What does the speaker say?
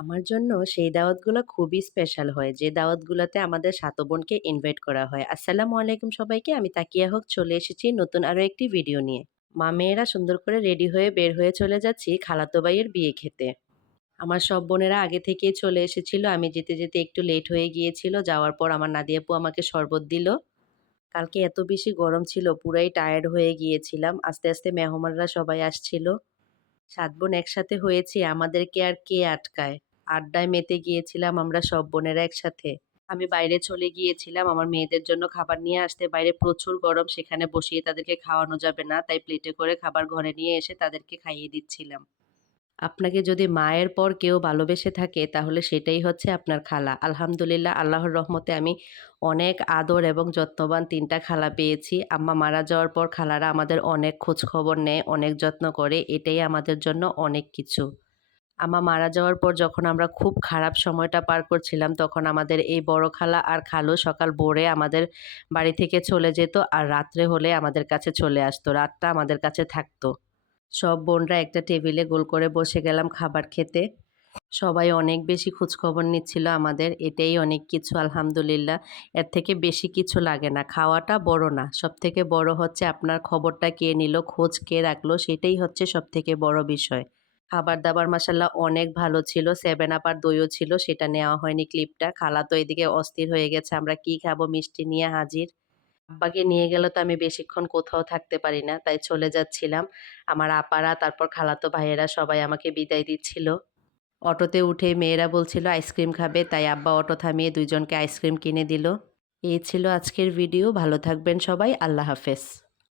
আমার জন্য সেই দাওয়াতগুলো খুবই স্পেশাল হয়, যে দাওয়াতগুলোতে আমাদের সাতো বোনকে ইনভাইট করা হয়। আসসালামু আলাইকুম সবাইকে। আমি তাকিয়া হক চলে এসেছি নতুন আরো একটি ভিডিও নিয়ে। মা মেয়েরা সুন্দর করে রেডি হয়ে বের হয়ে চলে যাচ্ছি খালাতো ভাইয়ের বিয়ে খেতে। আমার সব বোনেরা আগে থেকেই চলে এসেছিল। আমি যেতে, যেতে একটু লেট হয়ে গিয়েছিল। যাওয়ার পর আমার নাদিয়া আপু আমাকে শরবত দিল। কালকে এত বেশি গরম ছিল, পুরাই টায়ার্ড হয়ে গিয়েছিলাম। আস্তে, আস্তে মেহমানরা সবাই আসছিল। ৭ বোন একসাথে হয়েছি, আমাদেরকে আর কে আটকায়? আড্ডায় মেতে গিয়েছিলাম আমরা সব বোনেরা একসাথে। আমি বাইরে চলে গিয়েছিলাম আমার মেয়েদের জন্য খাবার নিয়ে আসতে। বাইরে প্রচুর গরম, সেখানে বসিয়ে তাদেরকে খাওয়ানো যাবে না। তাই প্লেটে করে খাবার ঘরে নিয়ে এসে তাদেরকে খাইয়ে দিচ্ছিলাম। আপনাকে যদি মায়ের পর কেউ ভালোবেসে থাকে তাহলে সেটাই হচ্ছে আপনার খালা। আলহামদুলিল্লাহ, আল্লাহর রহমতে আমি অনেক আদর এবং যত্নবান ৩ টা খালা পেয়েছি। আম্মা মারা যাওয়ার পর খালারা আমাদের অনেক খোঁজখবর নেয়, অনেক যত্ন করে। এটাই আমাদের জন্য অনেক কিছু। আম্মা মারা যাওয়ার পর যখন আমরা খুব খারাপ সময়টা পার করছিলাম, তখন আমাদের এই বড় খালা আর খালু সকাল ভোরে আমাদের বাড়ি থেকে চলে যেত আর রাত্রে হলে আমাদের কাছে চলে আসতো। রাতটা আমাদের কাছে থাকতো। সব বোনরা একটা টেবিলে গোল করে বসে গেলাম খাবার খেতে। সবাই অনেক বেশি খোঁজখবর নিচ্ছিল আমাদের। এটাই অনেক কিছু আলহামদুলিল্লাহ। এর থেকে বেশি কিছু লাগে না। খাওয়াটা বড় না। সবথেকে বড় হচ্ছে আপনার খবরটা কে নিল, খোঁজ কে রাখলো, সেটাই হচ্ছে সবথেকে বড় বিষয়। খাবার-দাবার মাশাআল্লাহ অনেক ভালো ছিল। 7 আপ আর দইও ছিল, সেটা নেওয়া হয়নি ক্লিপটা। খালা তো এদিকে অস্থির হয়ে গেছে, আমরা কি খাবো, মিষ্টি নিয়ে হাজির। আব্বাকে নিয়ে গেলে তো আমি বেশিক্ষণ কোথাও থাকতে পারি না, তাই চলে যাচ্ছিলাম। আমার আপারা, তারপর খালাতো ভাইয়েরা সবাই আমাকে বিদায় দিচ্ছিল। অটোতে উঠে মেয়েরা বলছিল আইসক্রিম খাবে, তাই আব্বা অটো থামিয়ে ২ জনকে আইসক্রিম কিনে দিল। এই ছিল আজকের ভিডিও। ভালো থাকবেন সবাই। আল্লাহ হাফেজ।